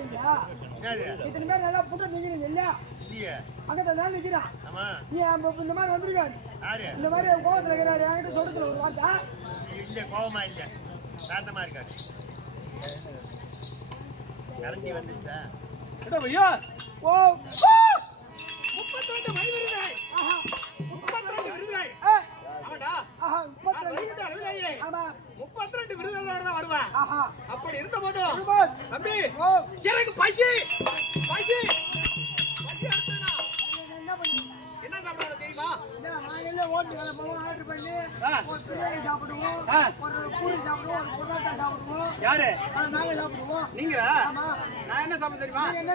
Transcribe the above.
மாட்டீங்களா? இத்தனை பேர் நல்லா புட்டு நிக்கிறீங்க இல்லையா? அங்கதான் நான் நிக்கிறேன். நீ இந்த மாதிரி வந்துருக்காரு. இந்த மாதிரி கோவத்துல இருக்கிறாரு. என்கிட்ட சொல்றதுல ஒரு வார்த்தை இல்ல. கோவமா இல்ல, சாந்தமா இருக்காரு. கரண்டி வந்துச்சா? ஐயா ஓ 32 மணி விருதுகள். 32 விருதுகள். ஆமாடா. 32 ஆமா 32 விருதுகளோட தான் வருவேன். அப்படி இருந்தபோது தம்பி எனக்கு பசி பசி பசி அடுத்ததுனா என்ன சாப்பிடுவோம் தெரியுமா? நாங்களே ஓட்டு வேலை போவோம், ஆர்டர் பண்ணி ஒரு பிரியாணி சாப்பிடுவோம், ஒரு பூரி சாப்பிடுவோம், ஒரு புரோட்டா சாப்பிடுவோம். யாரு? நாங்க சாப்பிடுவோம். நீங்க? நான் என்ன சாப்பிட தெரியுமா? என்ன